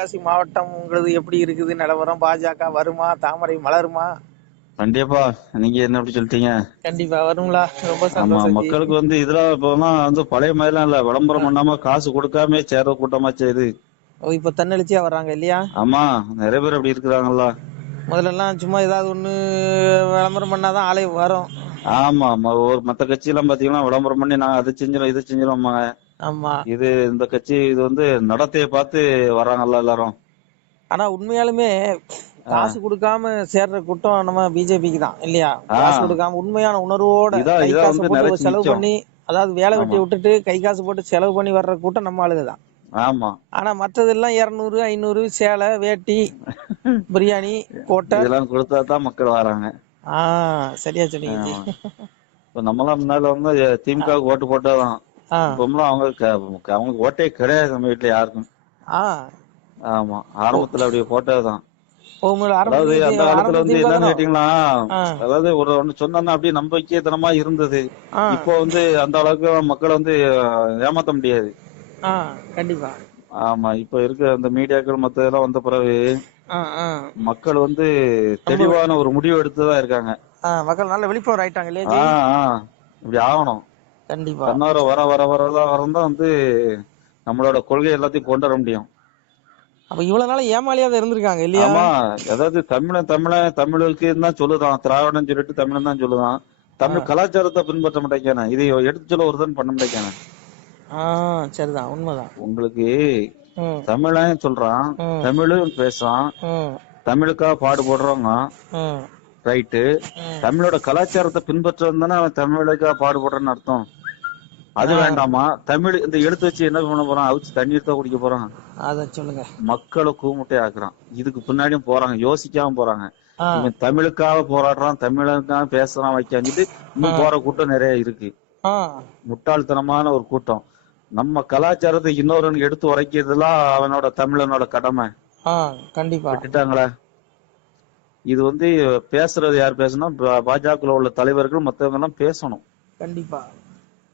தென்காசி மாவட்டம்ங்கிறது எப்படி இருக்குது நிலவரம்? பாஜக வருமா? தாமரை மலருமா? கண்டிப்பா. நீங்க என்ன அப்படி சொல்லிட்டீங்க? கண்டிப்பா வருங்களா? ரொம்ப ஆமா, சந்தோஷம் ஜி. மக்களுக்கு இதெல்லாம் இப்பெல்லாம் பழைய மாதிரிலாம் இல்ல. விளம்பரம் பண்ணாம காசு கொடுக்காம சேர்ற கூட்டமாச்சு இது. ஓ, இப்ப தன்னெழுச்சியா வர்றாங்க இல்லையா? ஆமா, நிறைய பேர் அப்படி இருக்கிறாங்கல்ல. முதல்லலாம் சும்மா ஏதாவது ஒண்ணு விளம்பரம் பண்ணாதான் ஆளே வரும். ஆமா, ஒரு மத்த கட்சி எல்லாம் பாத்தீங்கன்னா விளம்பரம் பண்ணி நாங்க அதை செஞ்சிடும் இது செஞ்சிருவோமாங்க. ஆமா. இந்த கட்சி நடத்தைய பார்த்து வர்றாங்கல்ல எல்லாரும். ஆனா உண்மையாலுமே காசு கொடுக்காம சேர்ற கூட்டம் நம்ம பிஜேபிக்கு தான் இல்லையா? ஆ, காசு கொடுக்காம உண்மையான உணர்வோட இதான் கை இதான் காசு போட்டு நிலைச்சு செலவு நிக்கும். பண்ணி, அதாவது வேலை ஆமா, வெட்டி விட்டுட்டு கை காசு போட்டு செலவு பண்ணி வர்ற கூட்டம் நம்ம ஆளுங்க தான். ஆமா. ஆனா மற்றதெல்லாம் 200 500 சேலை வேட்டி பிரியாணி கோட்டை. இதெல்லாம் கொடுத்தா தான் மக்கள் வராங்க. சரியா சொன்னீங்க ஜி. ஆமா. இப்ப நம்மளாம் முன்னால திமுகவுக்கு ஓட்டு போட்டதான். ஆ, இப்ப அவங்களுக்கு ஓட்டே கிடையாது நம்ம வீட்டுல யாருக்கும். ஆ. ஆமா, ஆரம்பத்துல அப்படி போட்டதுதான். அதாவது அந்த காலத்துல ஆரம்பத்துல திமுக என்னன்னு தானோ? கேட்டீங்கன்னா, ஆ, அதாவது ஒண்ணு சொன்னா அப்படியே நம்பிக்கைத்தனமா இருந்தது. ஆ, இப்போ அந்த அளவுக்கு மக்களை ஏமாத்த முடியாது. ஆ, கண்டிப்பா. ஆமா, இப்ப இருக்க அந்த மீடியாக்கள் மத்த இதெல்லாம் வந்த பிறகு ஆ, ஆ. மக்கள் ரொம்ப தெளிவான ஒரு முடிவு எடுத்துதான் இருக்காங்க. மக்கள் நல்ல விழிப்புணர்வு ஆயிட்டாங்க இல்லையா ஜி? ஆஹ் ஆஹ் இப்படி ஆகணும். கண்டிப்பா. தன்னார வர வர வரதான் நம்மளோட கொள்கை எல்லாத்தையும் கொண்டு வர முடியும். அப்ப இவ்வளவு நாள் ஏமாளியா தான் இருந்திருக்காங்க இல்லையா? ஆமா, அதாவது தமிழுக்கு தான் சொல்லுதான், திராவிடம் சொல்லிட்டு தமிழன் தான் சொல்லுதான். ஆ, தமிழ் கலாச்சாரத்தை பின்பற்ற மாட்டேங்கானே, இதை எடுத்து சொல்ல ஒருத்தன் பண்ண மாட்டேங்கானே. ஆ, சரிதான், உண்மைதான். உங்களுக்கு ம், தமிழன் சொல்றான், ம், தமிழும் பேசுறான், ம், தமிழுக்காக பாடுபடுறவங்க ம், ரைட்டு. ம். தமிழோட கலாச்சாரத்தை பின்பற்றது தானே அவன் தமிழுக்காக பாடுபடுறன்னு அர்த்தம். அது ஆ, வேண்டாமா? தமிழ் எடுத்து வச்சு என்ன பண்ண போறான்? அவிச்சு தண்ணீர் தான் குடிக்க போறான். அத சொல்லுங்க. மக்களை கூமுட்டை ஆக்குறான். இதுக்கு பின்னாடியும் போறாங்க, யோசிக்காம போறாங்க. ஆ, இவன் தமிழுக்காக போராடுறான், தமிழுக்காக பேசுறான் வைக்காஞ்சிட்டு ஆ, இன்னும் போற கூட்டம் நிறைய இருக்கு. ஆ, முட்டாள்தனமான ஒரு கூட்டம். நம்ம கலாச்சாரத்தை இன்னொருவனுக்கு எடுத்து உரைக்கிறதுலாம் அவனோட தமிழனோட கடமை. ஆ, கண்டிப்பா. விட்டுட்டாங்களா? இது பேசுறது யார் பேசணும்? பாஜக உள்ள தலைவர்கள் மத்தவங்க எல்லாம் பேசணும். கண்டிப்பா.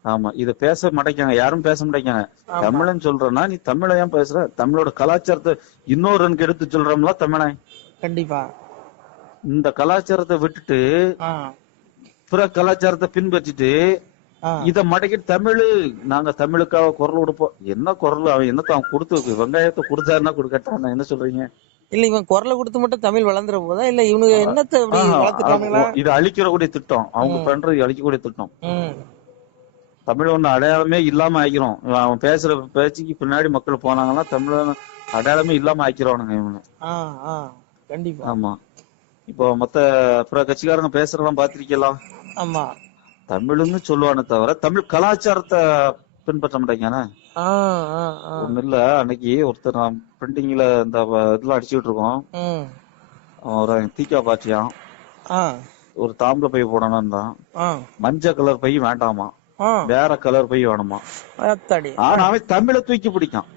ஆமா, இத பேச மாட்டேங்காங்க, யாரும் பேச மாட்டேங்காங்க. ஆமா, தமிழன் சொல்றனா நீ தமிழ ஏன் பேசுற? தமிழோட கலாச்சாரத்தை இன்னொருவனுக்கு எடுத்து சொல்றோம்ல தமிழன். கண்டிப்பா. இந்த கலாச்சாரத்தை விட்டுட்டு ஆ, பிற கலாச்சாரத்தை பின்பற்றிட்டு ஆ. இத மடக்கிட்டு நாங்க தமிழுக்காக குரல் கொடுப்போம். என்ன குரல்? அவன் கொடுத்து வெங்காயத்தை கொடுத்தாருன்னா கொடுக்கட்டான், என்ன சொல்றீங்க? இல்ல இவன் குரலை கொடுத்து மட்டும் தமிழ் வளர்ந்துற போதா இல்ல இவனுக்கு என்னத்தை அப்படி வளர்த்துட்டானுங்களா? இது அழிக்கிறக்கூடிய திட்டம், அவங்க ம், பண்றது அழிக்கக்கூடிய திட்டம். ம். தமிழ் அடையாளமே இல்லாம ஆக்கிறோம். அவன் பேசுற பேச்சுக்கு பின்னாடி மக்கள் போனாங்கன்னா தமிழ் அடையாளமே இல்லாம ஆக்கிறோனுங்க இவனு. ஆ, ஆ, கண்டிப்பா. ஆமா, இப்போ மத்த பிற கட்சிக்காரங்க பேசுறதெல்லாம் பாத்திருக்கலாம். ஆமா. தமிழ்னு சொல்லுவானே தவிர தமிழ் கலாச்சாரத்தை பின்பற்ற மாட்டேங்கானே. ஆ, ஆ, ஆ. ஒண்ணு இல்ல, அன்னைக்கு ஒருத்தர் நான் பிரிண்டிங்ல இதெல்லாம் அடிச்சுட்டு இருக்கோம். ம். ஒரு தீக்கா பாட்டியான் ஆ, ஒரு தாம்பளை பை போடணும் தான். ஆ, மஞ்சள் கலர் பை வேண்டாமா, ஆ. வேற கலர் பை வேணுமா. அத்தாடி. ஆனா அவன் தமிழை தூக்கி பிடிக்கான்.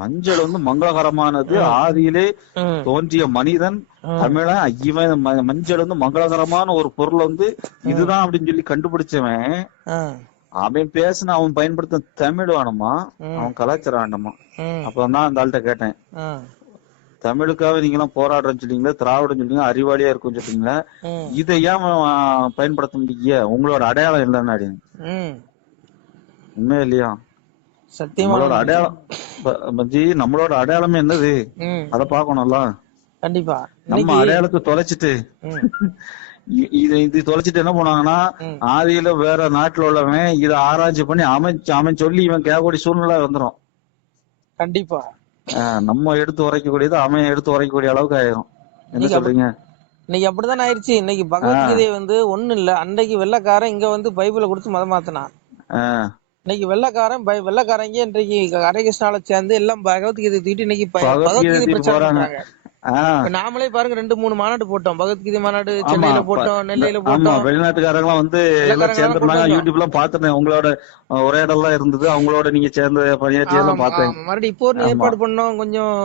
மஞ்சள் மங்களகரமானது, ம், ஆதியிலே ம், தோன்றிய மனிதன் ம், தமிழன். இவன் மஞ்சள் மங்களகரமான ஒரு பொருள் ம், இதுதான் அப்படின்னு சொல்லி கண்டுபிடிச்சவன். ஆ, அவன் பேசின அவன் பயன்படுத்த தமிழ் வேணுமா, ம், அவன் கலாச்சாரம் வேண்டாமா. ம், அப்பதான் அந்த ஆள்கிட்ட கேட்டேன், ஆ, தமிழுக்காக நீங்க எல்லாம் போராடுறேன்னு சொல்லிங்களா, திராவிடம் சொல்லிங்க, அறிவாளியா இருக்குன்னு சொல்லிங்களா, ம், இதை ஏன் பயன்படுத்த முடிய? உங்களோட அடையாளம் இல்லைன்னு அப்படின்னு. ம். உண்மையா இல்லையா? சத்தியமான நம்மளோட உண்மை. அடையாளம் நம்மளோட அடையாளமே என்னது, ம், அத பாக்கணும்ல. கண்டிப்பா. நம்ம இன்னைக்கு அடையாளத்தை தொலைச்சிட்டு ம், இது தொலைச்சிட்டு என்ன பண்ணுவாங்கன்னா, ம். ஆதியில வேற நாட்டுல உள்ளவன் இதை ஆராய்ச்சி பண்ணி அவன் சொல்லி இவன் கேட்கக்கூடிய சூழ்நிலை வந்துடும். கண்டிப்பா. நம்ம எடுத்து உரைக்கக்கூடியது அவன் எடுத்து உரைக்கக்கூடிய அளவுக்கு ஆயிரும். என்ன இன்னைக்கு சொல்றீங்க? இன்னைக்கு அப்படிதான் ஆயிடுச்சு. இன்னைக்கு ஆஹ் பகவத்கீதை ஒண்ணும் இல்ல. அன்னைக்கு வெள்ளைக்காரன் இங்க பைபிளை கொடுத்து மதம் மாத்தினான். ஆஹ் இன்னைக்கு வெள்ளைக்காரங்க இன்றைக்கு ஹரே கிருஷ்ணால சேர்ந்து எல்லாம் பகவத்கீதை தூக்கிட்டு இன்னைக்கு பகவத்கீதை பகவத்கீதை தூக்கிட்டு பிரச்சாரம் போறாங்க. பண்றாங்க. ஆஹ் இப்ப நாமளே பாருங்க 2-3 மாநாடு போட்டோம். பகவத்கீதை மாநாடு ஆமா, சென்னையில போட்டோம், நெல்லையில ஆமா, போட்டோம். வெளிநாட்டுக்காரங்களாம் எல்லாம் வெள்ளைக்காரங்க கொண்டு சேர்ந்துருந்தாங்க. வந்தோம். யூடியூப் எல்லாம் பாத்துட்டேன், உங்களோட உரையாடலாம் இருந்தது, அவங்களோட நீங்க சேர்ந்து பணியாற்றி எல்லாம் ஆமா, பார்த்தேன். ஆமா. மறுபடியும் இப்போ ஒரு ஆமா, ஏற்பாடு பண்ணோம். கொஞ்சம்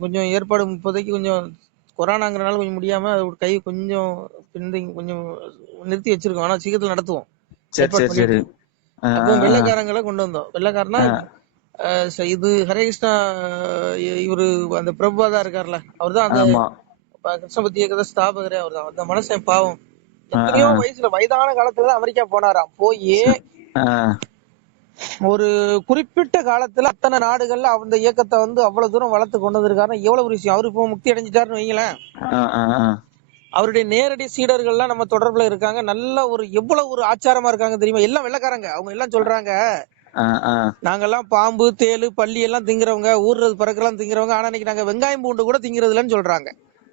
கொஞ்சம் ஏற்பாடு இப்போதைக்கு கொஞ்சம் கொரோனாங்கிறனால கொஞ்சம் முடியாம அது ஒரு கை கொஞ்சம் கொஞ்சம் நிறுத்தி வச்சிருக்கோம். ஆனா சீக்கிரத்துல நடத்துவோம். சரி ஏற்பாடு சரி சரி. பண்ணிட்டு அப்போ வெள்ளைக்காரங்களை கொண்டு வந்தோம். வெள்ளைக்காரனா இது ஹரே கிருஷ்ணா. இவரு அந்த பிரபுபாதா இருக்காருல்ல, அவர்தான் அந்த ஆமா. கிருஷ்ண பக்தி இயக்கத்தை ஸ்தாபகரே அவர்தான். அந்த மனுஷன் பாவம் ஆ, எத்தனையோ ஆ. வயசுல வயதான காலத்துலதான் அமெரிக்கா போனாராம். போய் ஆ, ஒரு குறிப்பிட்ட காலத்துல அத்தனை நாடுகள்ல அந்த இயக்கத்தை வந்து அவ்வளவு தூரம் வளர்த்து கொண்டு வந்திருக்காருன்னா எவ்வளவு ஒரு விஷயம். அவரு இப்போ முக்தி அடைஞ்சிட்டாருன்னு வைங்களேன். ஆ, ஆ, ஆ. அவருடைய நேரடி சீடர்கள்லாம் நம்ம தொடர்புல இருக்காங்க. நல்ல ஒரு எவ்வளவு ஒரு ஆச்சாரமா இருக்காங்க தெரியுமா? எல்லாம் வெள்ளைக்காரங்க. அவங்க எல்லாம் சொல்றாங்க, ஆ, ஆ. நாங்கெல்லாம் பாம்பு தேளு பள்ளி எல்லாம் திங்குறவங்க, ஊர்றது பறக்கலாம் திங்குறவங்க. ஆனா இன்னைக்கு நாங்க வெங்காயம் பூண்டு கூட திங்கிறது இல்லைன்னு சொல்றாங்க.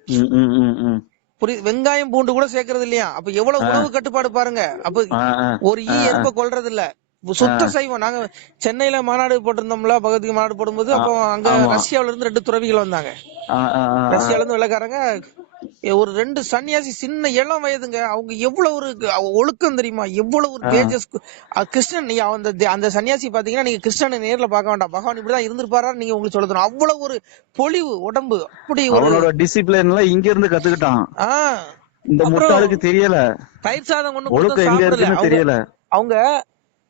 ம், ம், ம், ம். புரியுது? வெங்காயம் பூண்டு கூட சேர்க்கறது இல்லையா? அப்ப எவ்வளவு ஆ, உணவு கட்டுப்பாடு பாருங்க. அப்ப ஆ, ஆ. ஒரு ஆ, ஆ. எறும்ப கொல்றது இல்ல, ஆ. சுத்த செய்வோம். நாங்க சென்னையில மாநாடு போட்டிருந்தோம்ல, பகவத்கீதை மாநாடு போடும்போது, ஆ, அப்போ அங்க ஆமா. ரஷ்யாவில இருந்து 2 துறவிகள் வந்தாங்க. ஆ, ஆ, ஆ, ஆ. ரஷ்யால இருந்து வெள்ளைக்காரங்க. ஒரு 2 சன்னியாசி, சின்ன இளம் வயதுங்க. அவங்க எவ்வளவு ஒரு ஒழுக்கம் தெரியுமா? எவ்வளவு ஒரு ஆ. தேஜஸ். கிருஷ்ணன், நீங்க அந்த சன்னியாசி பாத்தீங்கன்னா, நீங்க கிருஷ்ணனை நேர்ல பார்க்க வேண்டாம். பகவான் இப்படிதான் இருந்திருப்பாரா நீங்க உங்களுக்கு சொல்ல தரும். அவ்வளவு ஒரு பொலிவு உடம்பு, அப்படி ஒரு அவனோட டிசிப்ளின் எல்லாம் இங்க இருந்து கத்துக்கிட்டான். ஆஹ் இந்த அப்புறம் முட்டாளுக்கு தெரியல. தயிர் சாதம் கொண்டு கொடுத்தா ஒழுக்கம் எங்க சாப்பிடல. இருக்குன்னு அவங்க தெரியல. அவங்க ஆ.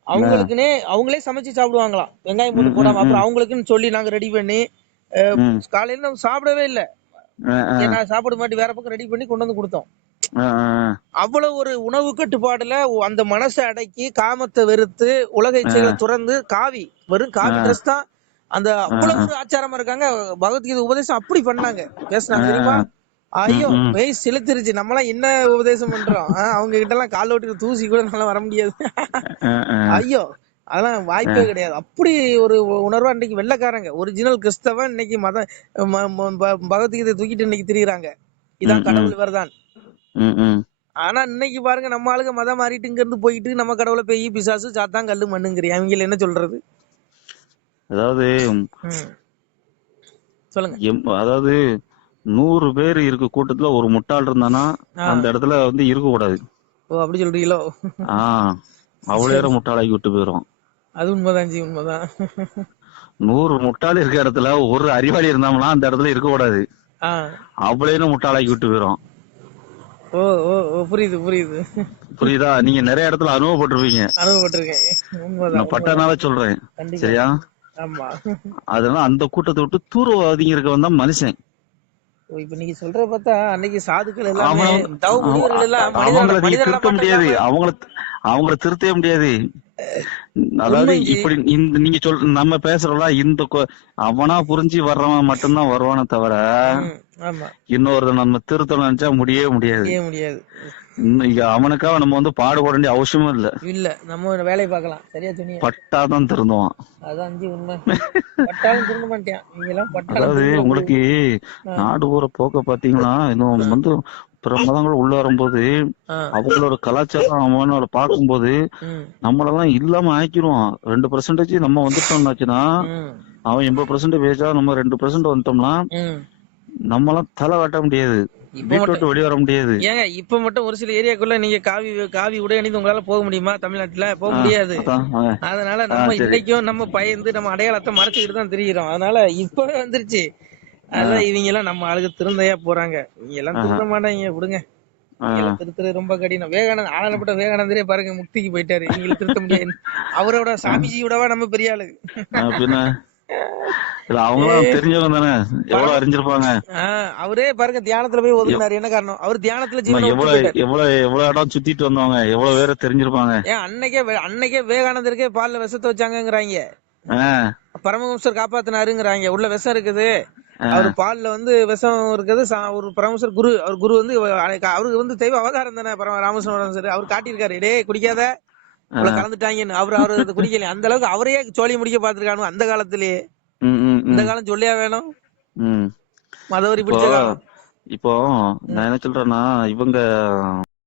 அவங்களுக்குன்னே அவங்களே சமைச்சு சாப்பிடுவாங்களாம், வெங்காயம் ம், போட்டு ம், போடாம. ம். அப்புறம் அவங்களுக்குன்னு சொல்லி நாங்க ரெடி பண்ணி ம். காலையில நம்ம சாப்பிடவே இல்ல. ஆ, ஆ. ஏன்னா சாப்பிட மாட்டி வேற பக்கம் ரெடி பண்ணி கொண்டு வந்து கொடுத்தோம். ஆ, ஆ. அவ்வளவு ஒரு உணவு கட்டுப்பாடுல அந்த மனசை அடக்கி, காமத்தை வெறுத்து, உலக ஆ, இச்சைகளை துறந்து, வெறும் ஆ, காவி ட்ரெஸ் தான். அந்த ஆ, அவ்வளவு ஆ. ஒரு ஆச்சாரமா இருக்காங்க. பகவத்கீதை உபதேசம் அப்படி பண்ணாங்க, ஆ, பேசினாங்க தெரியுமா? ம், ஐயோ, ம். மெய் சிலுத்திருச்சு. நம்மளாம் என்ன உபதேசம் பண்றோம்? அவங்க கிட்ட எல்லாம் கால ஓட்டி தூசி கூட நல்லா வர முடியாது. ஆ, ஆ. ஐயோ, அதெல்லாம் வாய்ப்பே ஆ. கிடையாது. அப்படி ஒரு உணர்வா இன்னைக்கு வெள்ளைக்காரங்க, ஒரிஜினல் கிறிஸ்தவன் இன்னைக்கு பகவத்கீதை தூக்கிட்டு இன்னைக்கு திரியுறாங்க. ம், இதான் ம். கடவுள், இவர்தான். ம், ம். ஆனா இன்னைக்கு பாருங்க, நம்ம ஆளுங்க மதம் மாறிட்டு இங்க இருந்து போயிட்டு நம்ம கடவுளை பேய் பிசாசு சாத்தான் கல்லு மண்ணுங்கிறியா? அவங்கள என்ன சொல்றது? அதாவது ம், சொல்லுங்க. அதாவது 100 பேர் இருக்க கூட்டத்துல ஒரு முட்டாள் இருந்தானா ஆ, அந்த இடத்துல வந்து இருக்க கூடாது. ஓ அப்படி சொல்றீங்களோ? ஆ, அவ்வளோ சரி, முட்டாளாக்கி விட்டு போயிரும். அது உண்மைதான் ஜி, உண்மைதான். 100 முட்டாள் இருக்க இடத்துல ஒரு அறிவாளி இருந்தாங்கன்னா அந்த இடத்துல இருக்க கூடாது. ஆ, அவ்வளோ முட்டாளாக்கி விட்டு போயிரும். ஓ ஓ ஓ, புரியுது புரியுது. புரியுதா? நீங்க நிறைய இடத்துல அனுபவப்பட்டிருப்பீங்க. அனுபவப்பட்டிருக்கேன். உண்மைதான் நான் உண்மைதான். பட்டனால சொல்றேன். கண்டிப்பா சரியா? கண்டிப்பா. ஆமா. அதனால அந்த கூட்டத்தை விட்டு தூரவாதிங்க இருக்கவன் தான் மனுஷன். ஓ, இப்ப நீங்க சொல்றத பார்த்தா அன்னைக்கு சாதுக்கள் எல்லாமே, அவன தவ முனிவர்கள் எல்லாம் மனித அவங்கள நீங்க மனித திருத்த நடமாட்டம் முடியாது. இல்லாம. அவங்கள திருத்தவே முடியாது. அதாவது உண்மைஞ்சி. இப்படி இந்த நீங்க நம்ம பேசுறோம்ல அவனா புரிஞ்சு வர்றவன் மட்டும்தான் வருவானே தவிர ம், ஆமா. இன்னொருத்த நம்ம திருத்தணும் நினைச்சா முடியவே முடியாது. செய்ய முடியாது. அவனுக்காக நம்ம வந்து பாடுபட வேண்டிய அவசியமும் இல்ல. இல்ல, நம்ம வேலையை பார்க்கலாம். சரியா சொன்னீங்க. பட்டாதான் திருந்துவான். அதான் அஞ்சு உண்மை. பட்டாலும் திருந்த மாட்டேன். நீங்க எல்லாம் பட்டாலும் அதாவது திருந்த உங்களுக்கு ஆ, நாடு போற போக்க பாத்தீங்கன்னா இன்னும் வந்து பிற மதங்கள் உள்ள வரும்போது ஆ, அவங்களோட கலாச்சாரம் அவனோட பார்க்கும்போது ம், நம்மளெல்லாம் இல்லாம ஆக்கிடுவான். 2% நம்ம வந்துட்டோம்னாச்சுன்னா ம், அவன் 80% பேசா நம்ம 2% வந்துட்டோம்னா ம். நம்மளாம் தலை காட்ட முடியாது. இப்ப வீட்டை மட்டும் விட்டு வெளியே வர முடியாது. ஏங்க, இப்ப மட்டும் ஒரு சில ஏரியாக்குள்ள நீங்க காவி காவி உடை அணிந்து உங்களால போக முடியுமா? தமிழ்நாட்டுல போக ஆ, முடியாது. அதான். அதனால ஆ, நம்ம சரி. இன்னைக்கும் நம்ம பயந்து நம்ம அடையாளத்தை மறைச்சுக்கிட்டு தான் திரியிறோம். அதனால இப்பவே வந்துருச்சு. ஆ, அதான் இவங்க எல்லாம் நம்ம ஆளுக்கு திருந்தையா போறாங்க. இவங்க எல்லாம் ஆஹா, திருந்த மாட்டாங்க, விடுங்க. ஆ, இவங்க எல்லாம் திருத்துறது ரொம்ப கடினம். ஆளப்பட்ட விவேகானந்தரே பாருங்க, முக்திக்கு போயிட்டாரு. இவங்களை திருத்த முடியாது. அவரோட ஆ, சாமிஜியோடவா நம்ம பெரிய ஆளு. பின்ன இல்ல அவங்களாம் தெரிஞ்சவங்க தானே, எவ்வளவு பரம அறிஞ்சிருப்பாங்க. அவரே பாருங்க, தியானத்துல போய் எவ்- ஒதுங்கினாரு. என்ன காரணம்? அவர் தியானத்துல நம்ம ஜீவனை விட்டு எவ்வளவு போயிட்டாரு. எவ்வளவு எவ்வளவு இடம் சுத்திட்டு வந்தவங்க, எவ்வளவு பேரை தெரிஞ்சிருப்பாங்க. ஏன் அன்னைக்கே விவேகானந்தருக்கே பால்ல விஷத்தை வச்சாங்கங்கிறாங்க. ஆ, பரமஹம்சர் காப்பாத்தினாருங்கிறாங்க. உள்ள விஷம் இருக்குது. ஆ, அவரு பால்ல வந்து விஷம் இருக்குது. ஒரு பரமஹம்சர் குரு, அவர் குரு வந்து அவருக்கு வந்து தெய்வ அவதாரம் தானே. ராமகிருஷ்ணன் சார் அவர் காட்டியிருக்காரு, டேய் குடிக்காத, ஆ. உள்ள கலந்துட்டாங்கன்னு. அவரு குடிக்கல. அந்த அளவுக்கு அவரையே சோழி முடிக்க பாத்துருக்கானு அந்த காலத்திலேயே. ம், ம், இந்த ம், காலம் சொல்லியா வேணும்? ம். மதவரி இப்போ பிடிச்ச காலம். இப்போ நான் என்ன சொல்றேன்னா இவங்க